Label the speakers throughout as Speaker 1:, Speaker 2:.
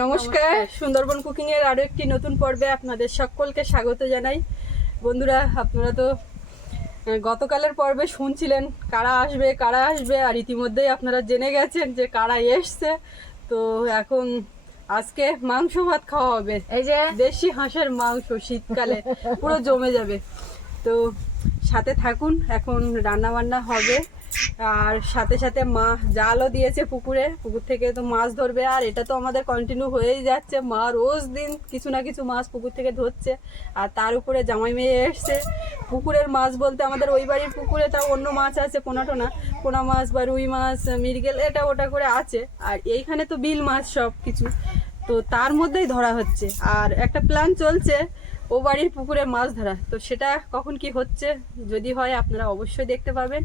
Speaker 1: নমস্কার। সুন্দরবন কুকিং এর আরও একটি নতুন পর্বে আপনাদের সকলকে স্বাগত জানাই। বন্ধুরা আপনারা তো গতকালের পর্বে শুনছিলেন কারা আসবে কারা আসবে আর ইতিমধ্যেই আপনারা জেনে গেছেন যে কারা এসছে। তো এখন আজকে মাংস ভাত খাওয়া হবে।
Speaker 2: এই যে।
Speaker 1: দেশি হাঁসের মাংস শীতকালে পুরো জমে যাবে। তো সাথে থাকুন এখন রান্না বান্না হবে। আর সাথে সাথে মা জালও দিয়েছে পুকুরে, পুকুর থেকে তো মাছ ধরবে। আর এটা তো আমাদের কন্টিনিউ হয়েই যাচ্ছে। মা রোজ দিন কিছু না কিছু মাছ পুকুর থেকে ধরছে। আর তার উপরে জামাই মেয়ে এসছে। পুকুরের মাছ বলতে আমাদের ওই বাড়ির পুকুরে তাও অন্য মাছ আছে পোনা টোনা পোনা মাছ বা রুই মাছ, মৃগেল, এটা ওটা করে আছে। আর এইখানে তো বিল মাছ সব কিছু। তো তার মধ্যেই ধরা হচ্ছে। আর একটা প্ল্যান চলছে ও বাড়ির পুকুরে মাছ ধরা তো সেটা কখন কি হচ্ছে? যদি হয় আপনারা অবশ্যই দেখতে পাবেন।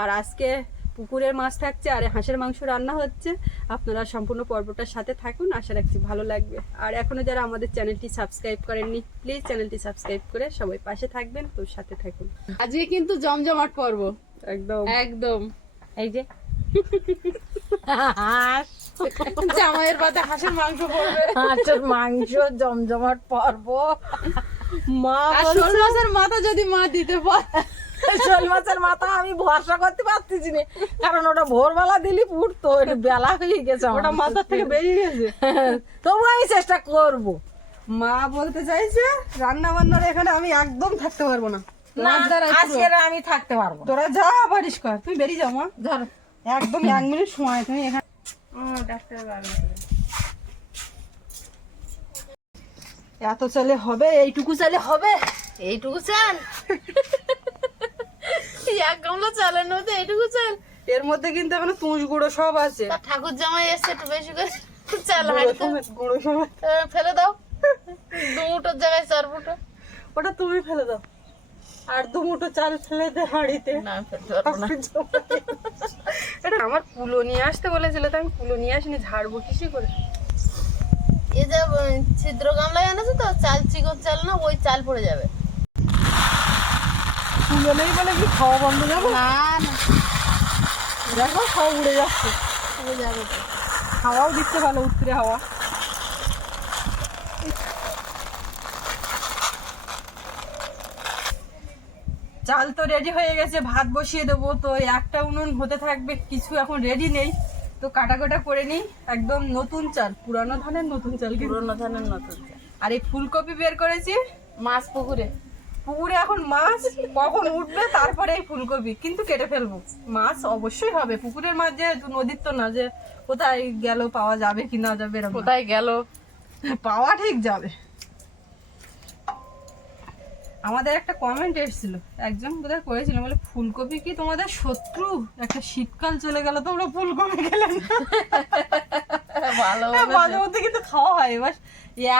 Speaker 1: আর আজকে পুকুরের মাছ থাকছে আর হাঁসের মাংস রান্না হচ্ছে। আপনারা সম্পূর্ণ পর্বটার সাথে থাকুন আশা রাখছি ভালো লাগবে। আর এখনও যারা আমাদের চ্যানেলটি সাবস্ক্রাইব করেননি প্লিজ চ্যানেলটি সাবস্ক্রাইব করে সবাই পাশে থাকবেন তো সাথে থাকুন।
Speaker 2: আজকে কিন্তু জমজমাট পর্ব।
Speaker 1: একদম।
Speaker 2: একদম।
Speaker 3: এই যে।
Speaker 2: জামাইয়ের পাতে হাঁসের মাংস পড়বে।
Speaker 3: হাঁসের মাংস জমজমাট পর্ব। মা
Speaker 2: মাছের মাথা যদি মা দিতে পারে।
Speaker 3: শোল মাছের মাথা আমি ভরসা করতে পারতেছি না। কারণ ওটা ভোরবেলা দিলি পুড়তো এটা বেলা হয়ে গেছে
Speaker 1: ওটা মাথার থেকে বেরিয়ে গেছে।
Speaker 3: তবু আমি চেষ্টা করব।
Speaker 1: মা বলতে চাইছে রান্না বান্নার এখানে আমি একদম থাকতে পারব না।
Speaker 3: আমি থাকতে পারব
Speaker 1: তোরা যা পারিস কর তুমি বেরিয়ে যাও মা।
Speaker 3: ধর।
Speaker 1: একদম এক মিনিট সময় তুমি এখানে এত চালে হবে এইটুকু চালে হবে।
Speaker 2: এইটুকু চাল এক গামলা চালের মধ্যে এইটুকু চাল?
Speaker 1: এর মধ্যে কিন্তু এখনও তুষ গুঁড়ো সব আছে।
Speaker 2: ঠাকুর জামাই এসছে একটু বেশি করে চাল
Speaker 1: গুঁড়ো সমেত।
Speaker 2: ফেলে দাও। দু মুঠোর জায়গায় চার মুঠো।
Speaker 1: ওটা তুমি ফেলে দাও। আর দু মুঠো চাল ফেলে দে হাঁড়িতে। এটা আমার কুলো নিয়ে আসতে বলেছিল তো আমি কুলো নিয়ে আসিনি ঝাড়বো কিসে করে?
Speaker 2: এই যে ছিদ্র গামলায় এনেছো তো চাল চিকন চাল না ওই চাল পড়ে যাবে।
Speaker 1: কুলো নেই বলে কি খাওয়া বন্ধ যাব?
Speaker 2: না
Speaker 1: দেখো সব উড়ে যাচ্ছে।
Speaker 2: পড়ে যাবে
Speaker 1: হাওয়াও দিচ্ছে ভালো উত্তরে হাওয়া। চাল তো রেডি হয়ে গেছে ভাত বসিয়ে দেবো। তো একটা উনুন হতে থাকবে কিছু এখন রেডি নেই। তো কাটা কাটা করে নিই। একদম নতুন চাল পুরানো ধানের নতুন চাল।
Speaker 2: পুরোনো ধানের নতুন চাল।
Speaker 1: আর এই ফুলকপি বের করেছি?
Speaker 2: মাছ পুকুরে।
Speaker 1: পুকুরে এখন মাছ কখন উঠবে তারপরে এই ফুলকপি। কিন্তু কেটে ফেলব। মাছ অবশ্যই হবে। পুকুরের মাছ যে নদীর তো না যে কোথায় গেল পাওয়া যাবে কি না যাবে
Speaker 2: কোথায় গেল?
Speaker 1: পাওয়া ঠিক যাবে। আমাদের একটা কমেন্ট এসেছিল। একজন বোধহয় করেছিল বলে ফুলকপি কি তোমাদের শত্রু? একটা শীতকাল চলে গেল তোমরা ফুলকপি খেলে
Speaker 2: ভালো
Speaker 1: হ্যাঁ, মাঝে মধ্যে কিন্তু খাওয়া হয়। এবার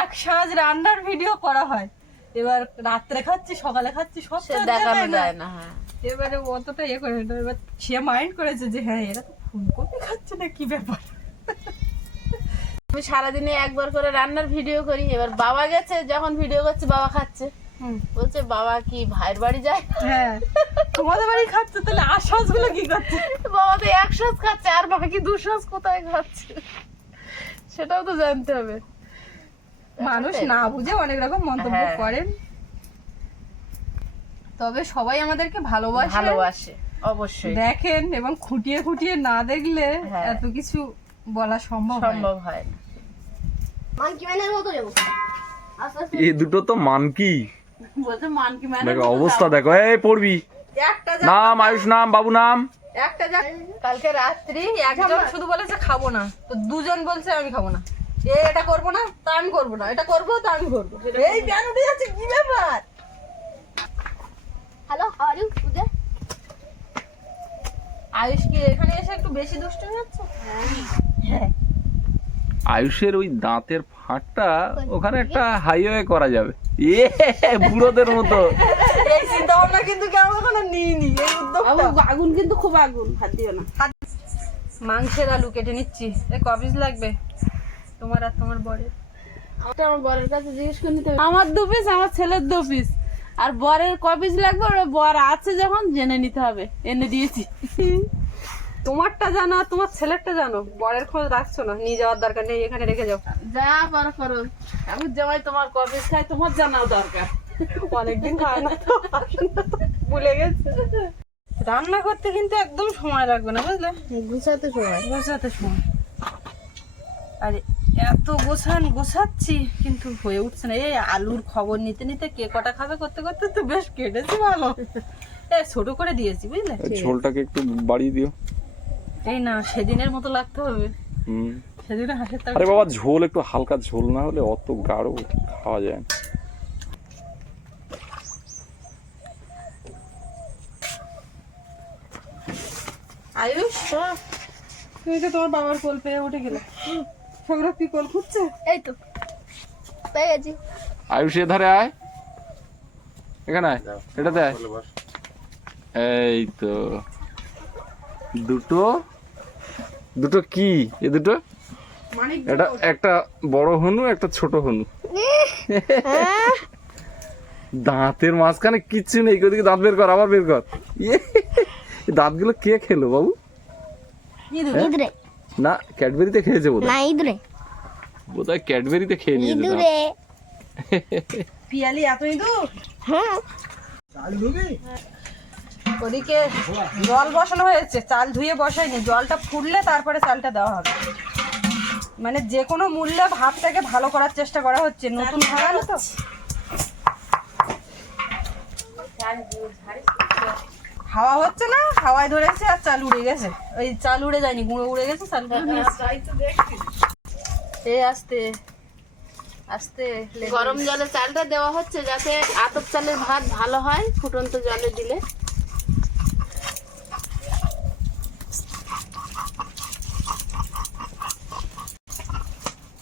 Speaker 1: এক সাঁজ রান্নার ভিডিও করা হয়। এবার রাত্রে খাচ্ছি সকালে খাচ্ছি সব
Speaker 2: দেখানো যায় না। হ্যাঁ।
Speaker 1: এবারে অতটা ইয়ে করে না এবার সে মাইন্ড করেছে যে হ্যাঁ এরা তো ফুলকপি খাচ্ছে না কি ব্যাপার?
Speaker 2: আমি সারাদিনে একবার করে রান্নার ভিডিও করি এবার বাবা গেছে যখন ভিডিও করছে বাবা খাচ্ছে।
Speaker 1: হুম।
Speaker 2: বলছে বাবা কি ভাইয়ের বাড়ি যায়?
Speaker 1: হ্যাঁ। তোমাদের বাড়ি খাচ্ছে তাহলে আশ্বাসগুলো কি করছে
Speaker 2: বাবা তো এক সাজ খাচ্ছে আর বাকি দু সাজ কোথায় খাচ্ছে? সেটাও তো জানতে হবে।
Speaker 1: মানুষ না বুঝে অনেক রকম মন্তব্য
Speaker 2: হ্যাঁ।
Speaker 1: করেন। তবে সবাই আমাদেরকে ভালোবাসে
Speaker 2: ভালোবাসে অবশ্যই।
Speaker 1: দেখেন এবং খুঁটিয়ে খুঁটিয়ে না দেখলে
Speaker 2: হ্যাঁ।
Speaker 1: এত কিছু বলা সম্ভব হয় না।
Speaker 2: সম্ভব হয় না।
Speaker 4: এই দুটো তো মানকি
Speaker 2: বলছে মান কি? মানে
Speaker 4: দেখো অবস্থা দেখো এই পড়বি। নাম আয়ুষ নাম বাবু নাম।
Speaker 1: একটা কালকে রাত্রি একজন শুধু বলেছে খাব না। তো দুজন বলছে আমি খাব না। এ এটা করব না তা আমি করব না এটা করব তা আমি করব। এই প্যান উঠে যাচ্ছে কি ব্যাপার?
Speaker 5: Hello how are you Uday
Speaker 1: Ayush কি এখানে এসে একটু বেশি দুষ্টুমি হচ্ছে? হ্যাঁ।
Speaker 4: আয়ুষের ওই দাঁতের ফাঁকটা ওখানে একটা হাইওয়ে করা যাবে। এ বুড়োদের মতো।
Speaker 1: এই চিন্তা ভাবনা কিন্তু কেমন কোনো নিইনি এই উদ্যোগটা।
Speaker 2: আগুন কিন্তু খুব আগুন হাত দিও না।
Speaker 1: মাংসের আলু কেটে নিচ্ছি। এ কবিজ লাগবে? তোমার আর তোমার বরের।
Speaker 2: আমার বরের কাছে জিজ্ঞেস করে নিতে হবে। আমার দু পিস আমার ছেলের দু পিস। আর বরের ক পিস লাগবে? ওটা বর আছে যখন জেনে নিতে হবে। এনে দিয়েছি।
Speaker 1: তোমারটা জানো আর তোমার ছেলেরটা জানো। বরের খোঁজ রাখছো না নিয়ে যাওয়ার দরকার নেই এখানে রেখে যাও।
Speaker 2: যা পারো করো আমি জামাই তোমার কবে খাই তোমার জানাও দরকার।
Speaker 1: অনেকদিন খায় না তো, ভুলে গেছে। রান্না করতে কিন্তু একদম সময় লাগবে না বুঝলে?
Speaker 2: গুছাতে সময়।
Speaker 1: গোছাতে সময়। আরে এত গোছান গোছাচ্ছি কিন্তু হয়ে উঠছে না। এই আলুর খবর নিতে নিতে কে কটা খাবে করতে করতে তো বেশ কেটেছি ভালো। এ ছোট করে দিয়েছি বুঝলে?
Speaker 4: ঝোলটাকে একটু বাড়িয়ে দিও।
Speaker 1: এই না সেদিনের মতো লাগতে হবে। সেদিনে হাসের
Speaker 4: আরে বাবা ঝোল একটু হালকা ঝোল না হলে অত গাঢ় খাওয়া যায় না।
Speaker 1: আয়ুষ তুমি তো তোমার বাবার কোল পেয়ে উঠে গেলে। কি কোল খুঁজছে?
Speaker 2: এই তো। পেয়ে গেছি।
Speaker 4: আয়ুষ ধারে আয়। এখানে আয়। এটাতে আয়। এই তো। দুটো? দুটো কি? এ দুটো? এটা একটা বড় হনু একটা ছোট হনু। দাঁতের মাঝখানে কিচ্ছু নেই। ওদিকে দাঁত বের কর আবার বের কর। দাঁতগুলো কে খেলো বাবু?
Speaker 5: ইঁদুরে
Speaker 4: না ক্যাডবেরিতে খেয়েছে বোধ
Speaker 5: না ইঁদুরে।
Speaker 4: বোধহয় ক্যাডবেরিতে খেয়ে নিয়েছে।
Speaker 5: ইঁদুরে।
Speaker 1: পিয়ালি এত ইঁদুর?
Speaker 5: হ্যাঁ
Speaker 1: ওদিকে জল বসানো হয়েছে চাল ধুয়ে বসাইনি। জলটা ফুটলে তারপরে চালটা দেওয়া হবে। মানে যে কোনো মূল্যে ভাতটাকে ভালো করার চেষ্টা করা হচ্ছে। নতুন ভাড়ানো তো? হাওয়া হচ্ছে না হাওয়ায় ধরেছে আর চাল উড়ে গেছে। ওই চাল উড়ে যায়নি গুঁড়ো উড়ে গেছে চাল এ আস্তে আস্তে
Speaker 2: গরম জলে চালটা দেওয়া হচ্ছে যাতে আতপ চালের ভাত ভালো হয় ফুটন্ত জলে দিলে।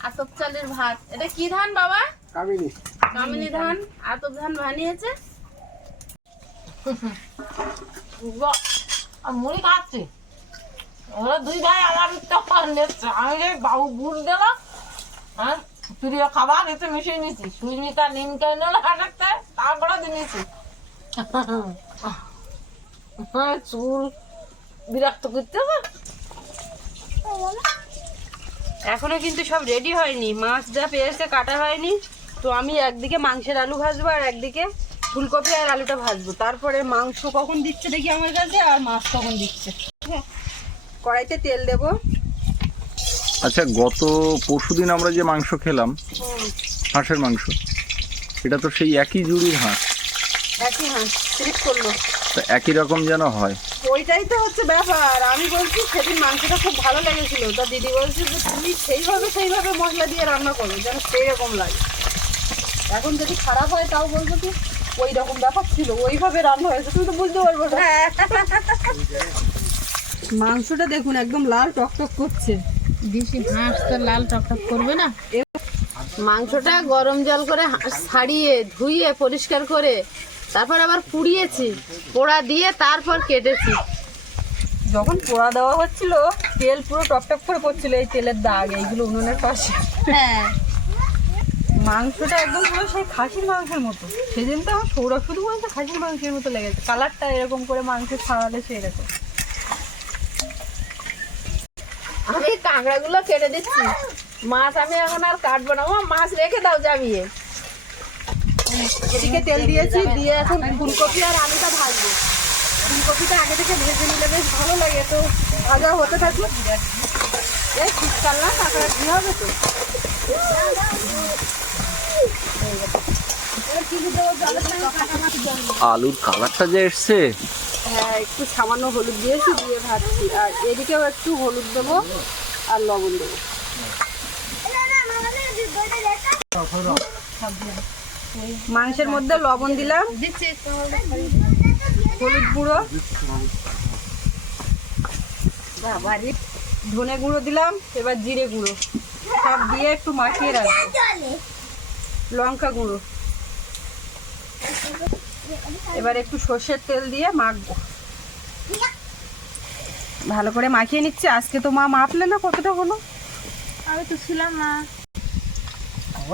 Speaker 2: আতপ চালের ভাত। এটা কি ধান বাবা? কামিনী। কামিনী ধান। আতপ ধান বানিয়েছে?
Speaker 3: মুড়ি খাচ্ছি। ওরা দুই ভাই আমার তখন আমি যে বাবু বুট দিল হ্যাঁ প্রিয় খাবার এতে মিশিয়ে নিছি। সুইমিকা নিমকা নিল হাটাতে, তারপরে দিয়েছি হ্যাঁ চুল বিরক্ত করতে
Speaker 1: এখনও কিন্তু সব রেডি হয়নি। মাছ যা পেয়েছে, কাটা হয়নি। তো আমি একদিকে মাংসের আলু ভাজবো আর একদিকে ফুলকপি আর আলুটা ভাজবো। তারপরে মাংস কখন দিচ্ছে দেখি আমার কাছে আর মাছ কখন দিচ্ছে। কড়াইতে তেল দেবো।
Speaker 4: আচ্ছা গত পরশুদিন আমরা যে মাংস খেলাম হাঁসের মাংস এটা তো সেই একই জুড়ির হাঁস।
Speaker 1: একই হাঁস স্লিপ করল।
Speaker 4: তা একই রকম যেন হয়।
Speaker 1: ওইটাই তো হচ্ছে ব্যাপার। আমি বলছি সেদিন মাংসটা খুব ভালো লেগেছিল। তা দিদি বলছে যে তুমি সেইভাবে সেইভাবে মশলা দিয়ে রান্না করো যেন সেই রকম লাগে। এখন যদি খারাপ হয় তাও বলব কি? ওই রকম ব্যাপার ছিল ওইভাবে রান্না হয়েছে তুমি তো বুঝতে পারব না। মাংসটা দেখুন একদম লাল টকটক করছে।
Speaker 2: দেশি হাঁস তো লাল টকটক করবে না। মাংসটা গরম জল করে হাঁস ছাড়িয়ে ধুইয়ে পরিষ্কার করে তারপর আবার পুড়িয়েছি। পোড়া দিয়ে তারপর কেটেছি।
Speaker 1: যখন পোড়া দেওয়া হচ্ছিল তেল পুরো টকটক করে পড়ছিল এই তেলের দাগ এইগুলো উনুনের পাশে।
Speaker 2: হ্যাঁ।
Speaker 1: মাংসটা একদম পুরো সেই খাসির মাংসের মতো। সেদিন তো আমার সৌরভ শুধু বলছে খাসির মাংসের মতো লেগেছে। কালারটা এরকম করে মাংস ছাড়ালে সেই রকম।
Speaker 2: আমি কাঁকড়াগুলো কেটে দিচ্ছি। মাছ আমি এখন আর কাটবো না। মাছ রেখে দাও জামিয়ে।
Speaker 1: এদিকে তেল দিয়েছি দিয়ে এখন ফুলকপি আর আলুটা ভাজবো। ফুলকপিটা আগে থেকে ভেজে নিলে বেশ ভালো লাগে তো। ভাজা হতে থাকল এই শীতকাল না কাঁকড়া কি হবে তো।
Speaker 4: আলুর কালারটা যে এসছে।
Speaker 1: হ্যাঁ একটু সামান্য হলুদ দিয়েছি, দিয়ে ভাজছি। আর এদিকেও একটু হলুদ দেবো আর লবণ দেবো। মাংসের মধ্যে লবণ দিলাম, হলুদ গুঁড়ো, ধনে গুঁড়ো দিলাম, এবার জিরে গুঁড়ো। সব দিয়ে একটু মাখিয়ে রাখব। লঙ্কা গুঁড়ো। এবার একটু সর্ষের তেল দিয়ে মাখবো। ভালো করে মাখিয়ে নিচ্ছে। আজকে তো মা মাপলে না কতটা হলো?
Speaker 2: আমি তো ছিলাম না।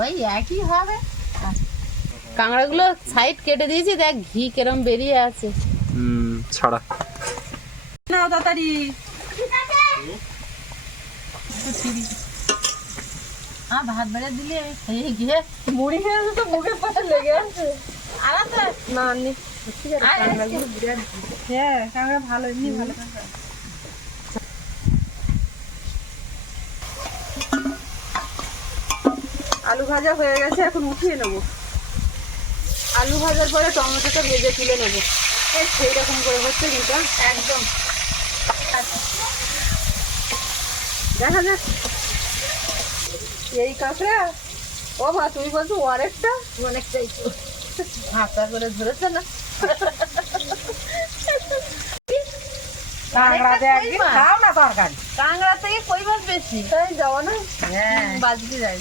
Speaker 2: ওই একই হবে। কাঁকড়াগুলো সাইড কেটে দিয়েছি দেখ ঘি কেরম বেরিয়ে আছে।
Speaker 4: হুম ছাড়া।
Speaker 1: নাও তাড়াতাড়ি।
Speaker 2: একটু ছিঁড়ি আ ভাত বেড়ে দিলে খেয়ে গিয়ে
Speaker 1: মুড়ি খেয়ে তো মুখের পাশে লেগে আছে। না হ্যাঁ কাঁকড়া ভালো এমনি ভালো। আলু ভাজা হয়ে গেছে এখন উঠিয়ে নেব। আলু ভাজার পরে টমেটোটা ভেজে তুলে নেব। এই সেই রকম করে হচ্ছে কিন্তু একদম। দেখা যাক। এই কাঁকড়া? ও মা তুমি বলছো অনেকটা? অনেকটাই তো।
Speaker 2: হাতা করে ধরেছে না?
Speaker 3: খাও না তরকারি।
Speaker 2: কাংড়া থেকে কই মাছ বেশি?
Speaker 1: তাই যাওয়া না।
Speaker 3: হ্যাঁ।
Speaker 1: বাজতে
Speaker 3: আর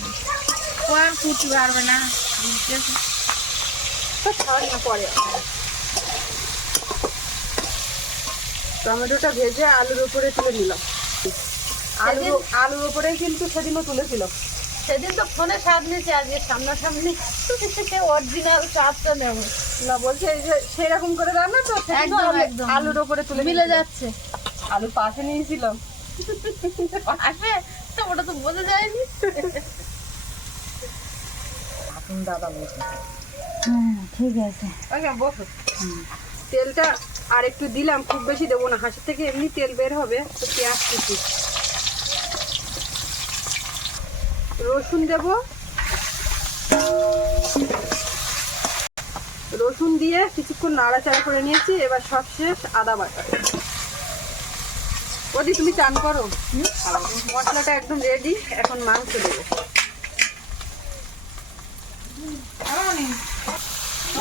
Speaker 3: পারবে না।
Speaker 1: পরে টমেটোটা ভেজে আলুর উপরে তুলে নিলাম। আলু আলুর উপরে কিন্তু সেদিনও তুলেছিল।
Speaker 2: সেদিন তো ফোনে স্বাদ নিয়েছে আজকে সামনাসামনি অরিজিনাল স্বাদটা নেব।
Speaker 1: না বলছে এই যে সেরকম করে রান্না তো
Speaker 2: একদম, একদম।
Speaker 1: আলুর উপরে তুলে
Speaker 2: মিলে যাচ্ছে।
Speaker 1: আলু পাশে নিয়েছিলাম।
Speaker 2: আসবে ওটা তো বোঝা যায়নি।
Speaker 3: দাদা বলছে
Speaker 5: ঠিক আছে।
Speaker 1: ওকে বসো। তেলটা আর একটু দিলাম খুব বেশি দেবো না হাঁসের থেকে এমনি তেল বের হবে তো পেঁয়াজ কুচি। রসুন দেব। রসুন দিয়ে কিছুক্ষণ নাড়াচাড়া করে নিয়েছি, এবার সব শেষ আদা বাটা। ওদি, তুমি চান করো। মশলাটা একদম রেডি এখন মাংস দেবো।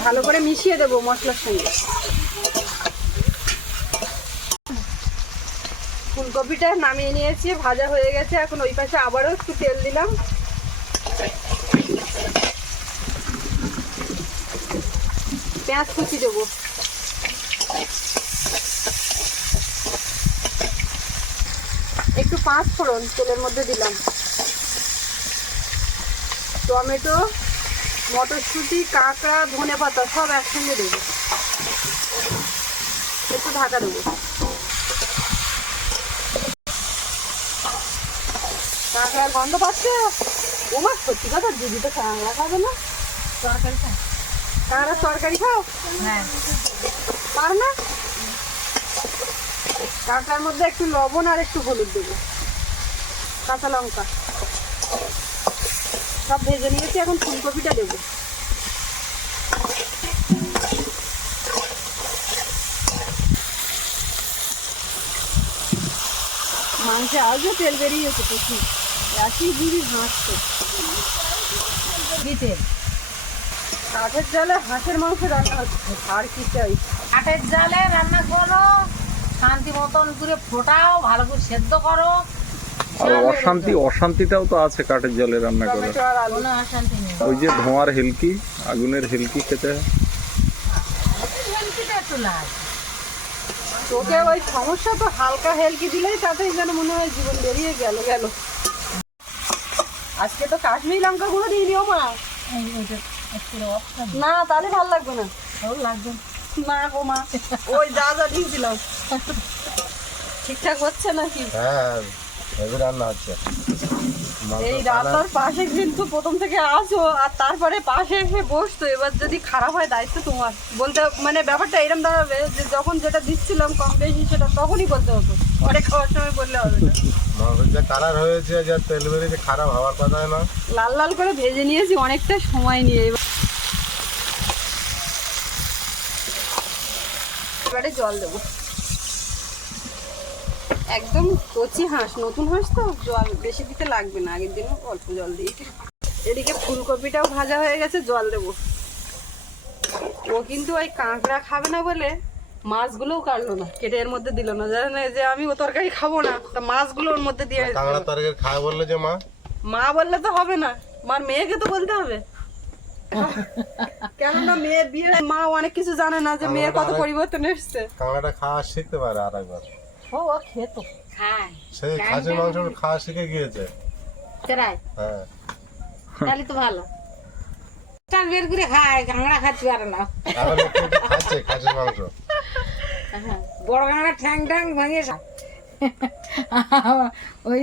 Speaker 1: ভালো করে মিশিয়ে দেবো মশলার সঙ্গে। ফুলকপিটা নামিয়ে নিয়েছি, ভাজা হয়ে গেছে, এখন ওই পাশে আবারও একটু তেল দিলাম। পেঁয়াজ কুচি দেবো। একটু পাঁচ ফোড়ন তেলের মধ্যে দিলাম। টমেটো, মটরশুঁটি, কাঁকড়া, ধনে পাতা সব একসঙ্গে দেবো। একটু ঢাকা দেবো। কাঁকড়ার গন্ধ পাচ্ছে? ও ওমা, সত্যি কথা দিদি তো কাঁকড়া খাবে না।
Speaker 2: খায়
Speaker 1: কাঁকড়ার তরকারি খাও?
Speaker 2: হ্যাঁ।
Speaker 1: পার না? কাঁকড়ার মধ্যে একটু লবণ আর একটু হলুদ দেবো। কাঁচা লঙ্কা। সব ভেজে নিয়েছি এখন ফুলকপিটা দেবো। মাংসে আজও তেল বেরিয়েছে প্রচুর একই দিদি হাঁসছে।
Speaker 3: দিতে।
Speaker 1: কাঠের জালে হাঁসের মাংস রান্না হচ্ছে আর কি চাই?
Speaker 3: কাঠের জালে রান্না করো শান্তি মতন করে ফোটাও ভালো করে সেদ্ধ করো।
Speaker 4: আর অশান্তি অশান্তিটাও তো আছে কাঠের জলে রান্না করে ওই যে ধোঁয়ার হেলকি আগুনের হেলকি খেতে
Speaker 1: তোকে ওই সমস্যা তো হালকা হেলকি দিলেই তাতেই যেন মনে হয় জীবন বেরিয়ে গেল গেল। আজকে তো কাশ্মীর লঙ্কা গুলো দিয়ে দিও মা না তাহলে ভালো লাগবে না।
Speaker 3: ভালো লাগবে।
Speaker 1: না গো মা। ওই যা যা দিয়েছিলাম ঠিকঠাক হচ্ছে নাকি?
Speaker 6: হ্যাঁ রান্না হচ্ছে।
Speaker 1: এই রান্নার পাশে কিন্তু প্রথম থেকে আসো আর তারপরে পাশে এসে বসতো এবার যদি খারাপ হয় দায়িত্ব তোমার। বলতে মানে ব্যাপারটা এরকম দাঁড়াবে যে যখন যেটা দিচ্ছিলাম কম বেশি সেটা তখনই বলতে হতো। পরে খাওয়ার সময় বললে হবে না।
Speaker 6: যে কালার হয়েছে যে তেল বেরিয়েছে খারাপ হওয়ার কথা না
Speaker 1: লাল লাল করে ভেজে নিয়েছি অনেকটা সময় নিয়ে। এবারে জল দেবো। একদম কচি হাঁস নতুন হাঁস তো জল বেশি দিতে লাগবে না আগের দিনও অল্প জল দিয়েছি এদিকে ফুলকপিটাও ভাজা হয়ে গেছে জল দেবো। ও কিন্তু ওই কাঁকড়া খাবে না বলে মাছগুলোও কাটলো না কেটে এর মধ্যে দিল না। জানে যে আমি ও তরকারি খাব না তা মাছগুলো ওর মধ্যে দিয়ে
Speaker 6: কাঁকড়া তরকারি খায় বললে যে মা?
Speaker 1: মা বললে তো হবে না মার মেয়েকে তো বলতে হবে। কেননা মেয়ে বিয়ে মা অনেক কিছু জানে না যে মেয়ের কত পরিবর্তন এসছে।
Speaker 6: কাঁকড়াটা খাওয়া শিখতে পারে আর একবার
Speaker 3: ও ও খেতো।
Speaker 2: খায়।
Speaker 6: সেই খাসির মাংস খাওয়া শিখে গিয়েছে।
Speaker 2: কেরাই
Speaker 6: হ্যাঁ।
Speaker 2: তাহলে তো ভালো।
Speaker 3: টান বের করে খায় কাঁকড়া খাচ্ছি পারে না।
Speaker 6: খাচ্ছে খাসির মাংস।
Speaker 2: হ্যাঁ
Speaker 3: বড় কাঁকড়া ঠ্যাং ঠ্যাং ভেঙে।
Speaker 7: ওই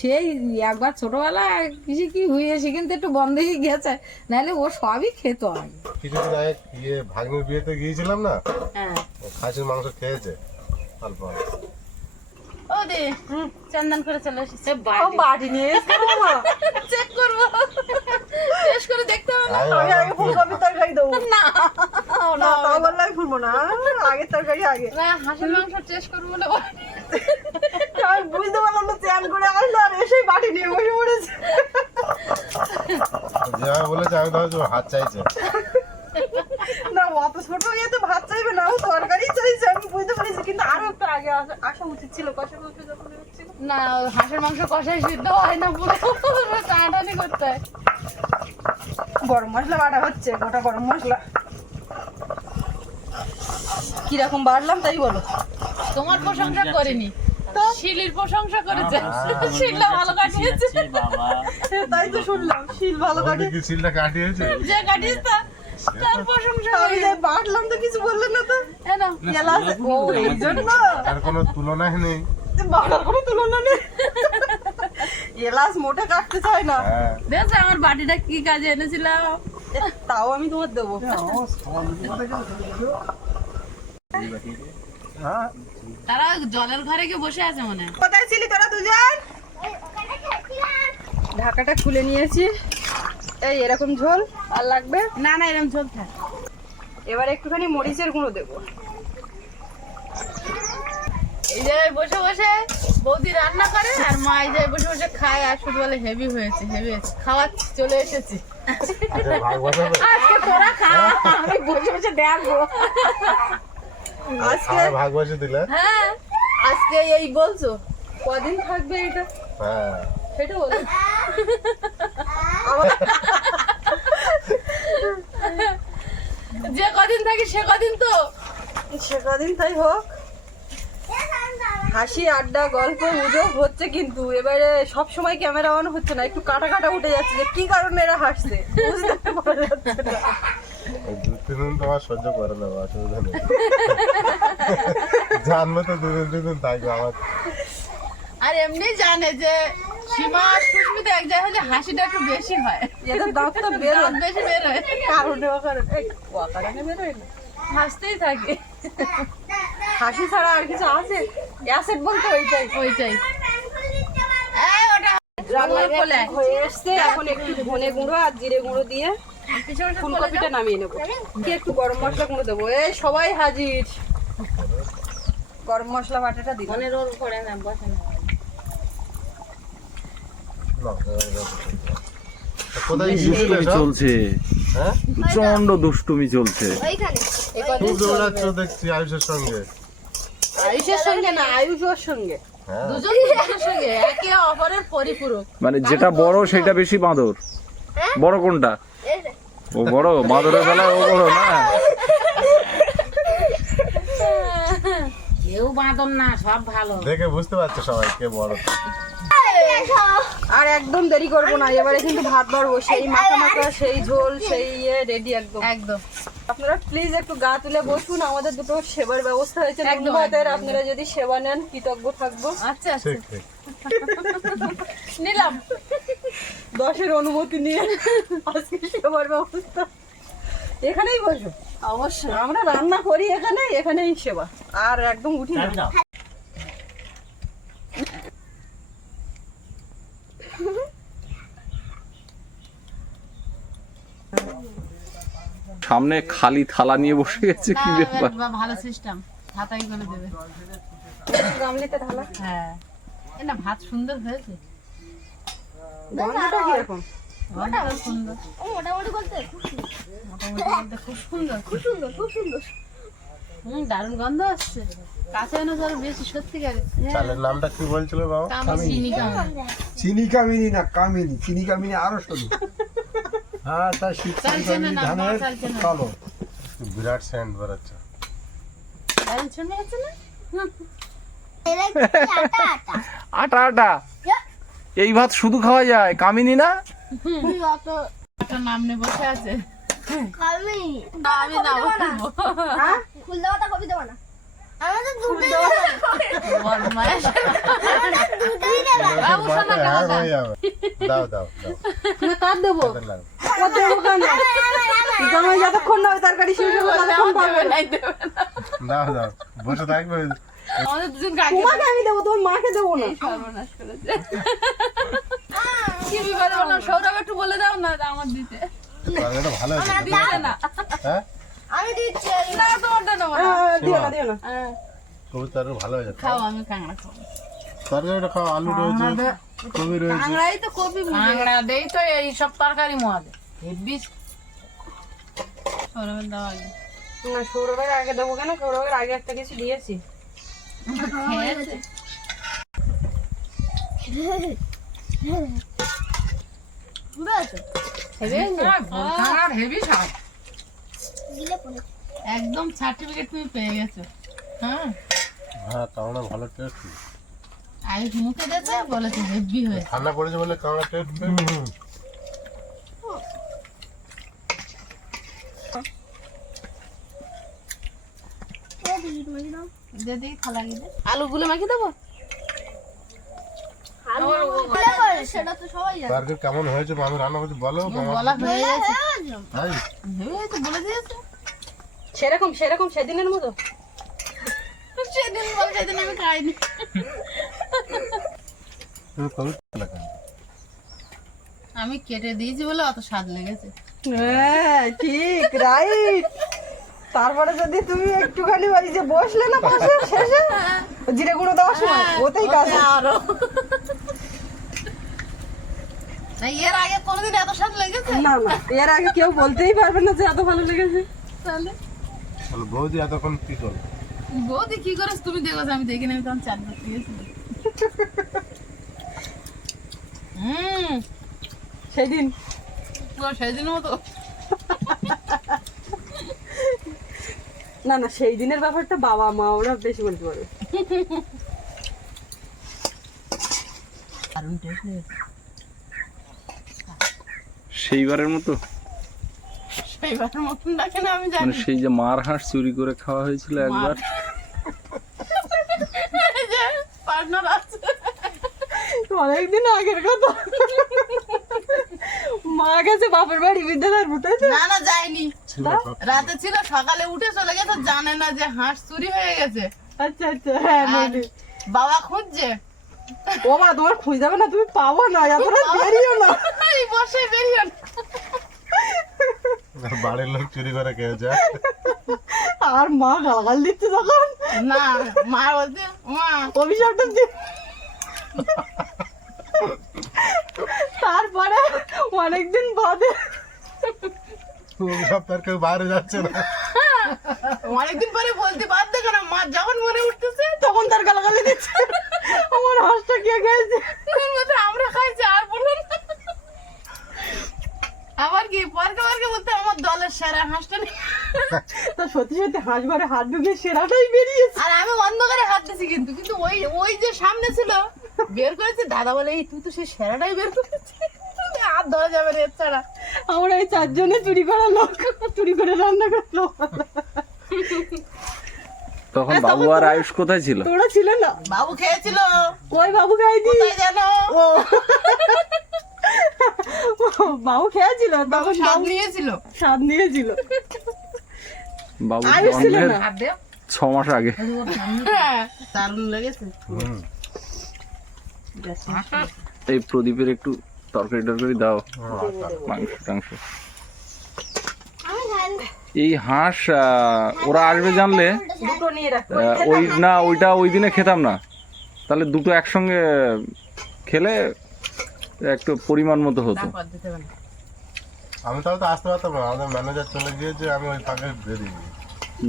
Speaker 7: সেই একবার ছোটবেলায় কিছু কি হয়েছে কিন্তু একটু বন্ধ হয়ে গেছে। নাহলে ও সবই খেত আমি
Speaker 6: কিছুদিন আগে ইয়ে ভাগ্নির বিয়েতে গিয়েছিলাম না?
Speaker 2: হ্যাঁ।
Speaker 6: ও খাসির মাংস খেয়েছে। অল্প অল্প।
Speaker 2: ও চন্দন করে চলে এসেছে
Speaker 1: বাড়ি নিয়ে
Speaker 2: চেক করব। টেস্ট করে দেখতে হবে না।
Speaker 6: আমি
Speaker 1: আমি আগে ফুলকপির তরকারি দেবো।
Speaker 2: না
Speaker 1: না তাও বললে ফুলবো না। আগের তরকারি আগে।
Speaker 2: না হাঁসের মাংস টেস্ট করব বলে বলে।
Speaker 1: আমি বুঝতে পারলাম না চ্যান করে আসলো আর এসেই বাটি নিয়ে বসে পড়েছে।
Speaker 6: যেভাবে বলেছে আমি তো হাত চাইছে।
Speaker 1: না অত ছোট ইয়ে তো ভাত চাইবে না ও তরকারি চাইছে আমি বুঝতে পেরেছি কিন্তু আরও একটু আগে আসা- আসা উচিত ছিল কষা মাংস যখন হচ্ছিল।
Speaker 2: না হাঁসের মাংস কষাই সিদ্ধ হয় না পুরো। টানাটানি করতে হয়।
Speaker 1: গরম মশলা বাটা হচ্ছে গোটা গরম মশলা। কীরকম বাড়লাম তাই বলো।
Speaker 2: তোমার প্রশংসা করিনি। শিলির প্রশংসা করেছে। শিলটা ভালো কাটিয়েছে।
Speaker 1: তাই তো শুনলাম শিল ভালো
Speaker 6: ওর
Speaker 1: কাটে।
Speaker 6: কি সিলটা কাটিয়েছে?
Speaker 2: যে কাটিয়েছে তার প্রশংসা
Speaker 1: আমি যে বাটলাম তো কিছু বললেন না তো।
Speaker 2: কেন
Speaker 1: এলাচ ও এই জন্য।
Speaker 6: আর কোনো তুলনাই নেই।
Speaker 1: বাটার কোনো তুলনা নেই। এলাচ মোটে কাটতে চায় না।
Speaker 6: হ্যাঁ।
Speaker 2: আমার বাটিটা কি কাজে এনেছিলাম
Speaker 1: তাও আমি তোমার দেবো।
Speaker 2: তারা জলের ঘরে গিয়ে বসে আছে মনে হয়।
Speaker 1: কোথায় ছিলি তোরা দুজন? ঢাকাটা খুলে নিয়েছি। এই এরকম ঝোল আর লাগবে?
Speaker 2: না না এরকম ঝোল থাক।
Speaker 1: এবার একটুখানি মরিচের গুঁড়ো দেবো।
Speaker 2: এই জায়গায় বসে বসে বৌদি রান্না করে আর মা এই জায়গায় বসে বসে খায় আর শুধু বলে হেভি হয়েছে হেভি হয়েছে। খাওয়াচ্ছি চলে এসেছি। আজকে তোরা খা আমি বসে বসে দেখব।
Speaker 1: আজকে
Speaker 6: ভাগ বসে দিলে?
Speaker 2: হ্যাঁ আজকে এই বলছো
Speaker 1: কদিন থাকবে এটা?
Speaker 6: হ্যাঁ।
Speaker 1: সেটা বলো।
Speaker 2: যে কদিন থাকি সে কদিন তো?
Speaker 1: সে কদিন তাই হোক। হাসি আড্ডা গল্প গুজব হচ্ছে কিন্তু। এবারে সব সময় ক্যামেরা অন হচ্ছে না। একটু কাটা কাটা উঠে যাচ্ছে যে কি কারণে এরা হাসছে? বুঝতে পারা যাচ্ছে না।
Speaker 6: ওই দু তিন দিন তোমার সহ্য করে নেব অসুবিধা নেই জানব তো দুদিন দুদিন থাকবে আমার।
Speaker 2: আর এমনি জানে যে সীমা সুস্মিতা এক জায়গায় হলে হাসিটা একটু বেশি হয়।
Speaker 1: এদের দাঁত তো বেরো
Speaker 2: দাঁত বেশি বের হয়।
Speaker 1: কারণে অকারণে এই, অকারণে বেরোয় না
Speaker 2: হাসতেই থাকে।
Speaker 1: হাসি ছাড়া আর কিছু আছে? অ্যাসেট বলতে ওইটাই।
Speaker 2: ওইটাই।
Speaker 1: হয়ে এসছে। এখন একটু ধনে গুঁড়ো আর জিরে গুঁড়ো দিয়ে ফুলকপিটা নামিয়ে নেব। কি একটু গরম মশলা গুঁড়ো দেবো। এই সবাই হাজির। গরম মশলা বাটাটা
Speaker 2: মনে রোল করে না বসে না
Speaker 6: না, এবার এবার তো কোথায় গিয়েছিলে
Speaker 4: দুষ্টুমি চলছে।
Speaker 6: হ্যাঁ?
Speaker 4: প্রচণ্ড দুষ্টুমি চলছে।
Speaker 6: খুব দৌড়াচ্ছ দেখছি আয়ুষের সঙ্গে।
Speaker 1: আয়ুষের সঙ্গে না আয়ুষ সঙ্গে।
Speaker 6: হ্যাঁ।
Speaker 2: দুজন দুজনের সঙ্গে একে অপরের পরিপূরক।
Speaker 4: মানে যেটা বড় সেটা বেশি বাঁদর। বড় কোনটা? ও বড় বাঁদরের বেলায় ও বড় না?
Speaker 2: কেউ বাঁধন না সব ভালো।
Speaker 6: দেখে বুঝতে পারছ সবাই কে বড়।
Speaker 1: আর একদম দেরি করব না এবারে কিন্তু ভাত বাড়বো সেই মাখা মাখা সেই ঝোল সেই ইয়ে রেডি একদম।
Speaker 2: একদম।
Speaker 1: আপনারা প্লিজ একটু গা তুলে বসুন আমাদের দুটো সেবার ব্যবস্থা হয়েছে
Speaker 2: একদম,
Speaker 1: আপনারা যদি সেবা নেন কৃতজ্ঞ থাকব।
Speaker 2: আচ্ছা আচ্ছা। নিলাম।
Speaker 1: দশের অনুমতি নিয়ে আজকে সেবার ব্যবস্থা। এখানেই বসো
Speaker 2: অবশ্যই।
Speaker 1: আমরা রান্না করি এখানে এখানেই সেবা। আর একদম উঠি না।
Speaker 4: সামনে খালি থালা নিয়ে বসে গেছে কি ব্যাপার?
Speaker 2: ভালো সিস্টেম ভাতাই করে দেবে।
Speaker 1: গামলিতে ঢালা
Speaker 2: হ্যাঁ না ভাত সুন্দর হয়েছে। সুন্দর। সুন্দর। সুন্দর সুন্দর। দারুণ গন্ধ আসছে। কাছে এনে বেশি সত্যিকারে
Speaker 6: চালের নামটা কি বলছিল বাবা?
Speaker 2: চিনি কেমন।
Speaker 8: চিনি কামিনী না কামিনী। চিনি কামিনী আরও সরু হ্যাঁ তা
Speaker 2: না,
Speaker 8: ধানের। কালো।
Speaker 6: বিরাট স্যান্ড
Speaker 4: আটা আটা। এই ভাত শুধু খাওয়া যায় কামিনী না?
Speaker 2: একটা নাম নিয়ে বসে আছে। আমি না।
Speaker 6: দাও দাও।
Speaker 1: কার দেবো। জামাই যতক্ষণ না তরকারি শেষ হবে ততক্ষণ পাবে না।
Speaker 6: দাও দাও। বসে থাকবে।
Speaker 2: আমাদের দুজন কাকে
Speaker 1: তোমাকে আমি দেবো তোমার মাকে দেবো না।
Speaker 2: সর্বনাশ করেছে। কি বিপদ সৌরভ একটু বলে দাও না আমার দিতে।
Speaker 6: ভালো
Speaker 2: দিতে না
Speaker 6: হ্যাঁ
Speaker 2: না তোমারটা নেব না।
Speaker 1: দিও না দিও না।
Speaker 6: কবি তরকারি ভালো হয়েছে।
Speaker 2: খাও আমি কাঁকড়া খাব।
Speaker 6: তরকারিটা খাও আলু রয়েছে কবি রয়েছে।
Speaker 2: কাঁকড়াই তো কপি
Speaker 3: কাঁকড়া দেই তো এই সব তরকারি মদ হেব্বি।
Speaker 2: সৌরভের দেওয়া আগে
Speaker 1: না সৌরভের আগে দেবো কেন? সৌরভের আগে একটা কিছু দিয়েছি।
Speaker 3: হেভি স্বাদ
Speaker 2: একদম সার্টিফিকেট তুমি পেয়ে গেছো। হ্যাঁ?
Speaker 6: হ্যাঁ কাঁকড়া ভালো টেস্ট
Speaker 2: আয়ুষ মুখে দিয়েছে বলেছে হেভি হয়েছে।
Speaker 6: ঠান্ডা পড়েছে বলে কাঁকড়া টেস্ট
Speaker 2: দে দেখি থালা আলুগুলো মাখিয়ে দেবো?
Speaker 6: তরকারি কেমন হয়েছে আমি রান্না করছি বলো।
Speaker 2: বলা হয়ে গেছে
Speaker 6: তাই?
Speaker 2: হয়ে গেছে বলে দিয়েছে।
Speaker 1: সেরকম সেরকম সেদিনের মতো।
Speaker 2: সেদিন বল সেদিন আমি খাইনি।
Speaker 6: তুমি কবি খেলা
Speaker 2: আমি কেটে দিয়েছি বলে অত স্বাদ লেগেছে।
Speaker 1: হ্যাঁ ঠিক রাইট তারপরে যদি তুমি একটুখানি ওই যে বসলে না পাশে শেষে জিরে গুঁড়ো দেওয়ার সময় ওতেই কাজ।
Speaker 2: আরও। এর আগে কোনোদিন এত স্বাদ লেগেছে?
Speaker 1: না না এর আগে কেউ বলতেই পারবে না যে এত ভালো লেগেছে।
Speaker 2: তাহলে?
Speaker 6: তাহলে বৌদি এতক্ষণ কি করল?
Speaker 2: বৌদি কি করেছ? তুমি দেখো আমি দেখিনি আমি তখন চাল করতে গেছি। হুম
Speaker 1: সেদিন।
Speaker 2: পুরো সেদিন মতো।
Speaker 1: না না সেই দিনের ব্যাপারটা বাবা মা ওরা বেশি বলতে পারবে।
Speaker 2: দারুণ টেস্ট
Speaker 4: সেইবারের মতো?
Speaker 2: সেইবার মতন দেখে না আমি
Speaker 4: মানে
Speaker 2: জানি।
Speaker 4: সেই যে মার হাঁস চুরি করে খাওয়া হয়েছিল একবার?
Speaker 2: পার্টনার আছে।
Speaker 1: অনেকদিন আগের কথা। মা গেছে বাপের বাড়ি বিদ্যালয়ের বুঝতে
Speaker 2: না না যায়নি। রাতে ছিল সকালে উঠে চলে গেছে জানে না যে হাঁস চুরি হয়ে গেছে।
Speaker 1: আচ্ছা আচ্ছা হ্যাঁ।
Speaker 2: বাবা খুঁজছে।
Speaker 1: ও মা তোমার খুঁজে যাবে না তুমি পাবো না এতটা দেরিও না।
Speaker 2: এই বসে বেরিয়ে
Speaker 6: বাড়ির লোক চুরি করে খেয়েছে।
Speaker 1: আর মা গালাগাল দিচ্ছে তখন।
Speaker 2: না মা বলছে মা
Speaker 1: অভিশাপটা দি- তারপরে অনেকদিন বাদে
Speaker 6: সব তার কেউ বাইরে যাচ্ছে না।
Speaker 2: অনেকদিন পরে বলতে বাদ দেখো না মা যখন মনে উঠতেছে
Speaker 1: তখন তার গালাগালি দিচ্ছে। আমার হাঁসটা কে
Speaker 2: বলছে আমরা খাইছি আর বলুন আবার কি পরকে পরকে বলতে আমার দলের সেরা হাঁসটা নেই
Speaker 1: তা সত্যি সত্যি হাঁস ঘরে হাত ঢুকিয়ে সেরাটাই বেরিয়েছে।
Speaker 2: আর আমি অন্ধকারে হাত দিছি কিন্তু কিন্তু ওই ওই যে সামনে ছিল বের করেছে দাদা বলে এই তুই তো সেই সেরাটাই বের করেছিস। ধরা যাবে রে ছাড়া।
Speaker 1: আমরা এই চারজনে চুরি করা লোক চুরি করে রান্না করল
Speaker 4: তখন বাবু আর আয়ুষ কোথায় ছিল?
Speaker 1: তোরা ছিল না?
Speaker 2: বাবু খেয়েছিল।
Speaker 1: কই বাবু খাইনি
Speaker 2: জানো
Speaker 1: ও। বাবু খেয়েছিল?
Speaker 2: বাবু
Speaker 1: তখন
Speaker 2: স্বাদ নিয়েছিল।
Speaker 1: স্বাদ নিয়েছিল।
Speaker 4: বাবু জন্মের
Speaker 1: না?
Speaker 4: ছ মাস আগে।
Speaker 2: হ্যাঁ দারুণ লেগেছে।
Speaker 4: এই প্রদীপের একটু তরকারি টরকারি দাও। মাংস টাংস। এই হাঁস ওরা আসবে জানলে
Speaker 1: দুটো নিয়ে রাখ
Speaker 4: আহ, ওই না ওইটা ওই দিনে খেতাম না। তাহলে দুটো একসঙ্গে খেলে একটু পরিমাণ মতো হতো।
Speaker 6: আমি তাহলে তো আসতে পারতাম না। আমাদের ম্যানেজার চলে গিয়েছে আমি ওই ফাঁকে বেরিয়ে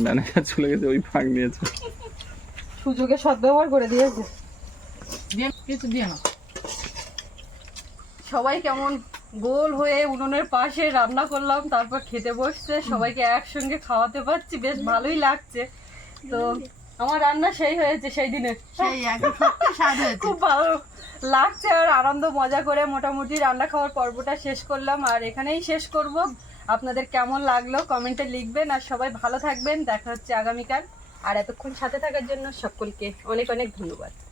Speaker 4: ম্যানেজার চলে গেছে ওই ফাঁক নিয়েছে।
Speaker 1: সুযোগে সদ্ব্যবহার করে দিয়েছে।
Speaker 2: দিয়ে কিছু দিয়ে না
Speaker 1: সবাই কেমন গোল হয়ে উনুনের পাশে রান্না করলাম তারপর খেতে বসছে সবাইকে একসঙ্গে খাওয়াতে পারছি বেশ ভালোই লাগছে। তো আমার রান্না সেই হয়েছে সেই দিনে খুব ভালো লাগছে আর আনন্দ মজা করে মোটামুটি রান্না খাওয়ার পর্বটা শেষ করলাম। আর এখানেই শেষ করব। আপনাদের কেমন লাগল কমেন্টে লিখবেন। আর সবাই ভালো থাকবেন। দেখা হচ্ছে আগামীকাল। আর এতক্ষণ সাথে থাকার জন্য সকলকে অনেক অনেক ধন্যবাদ।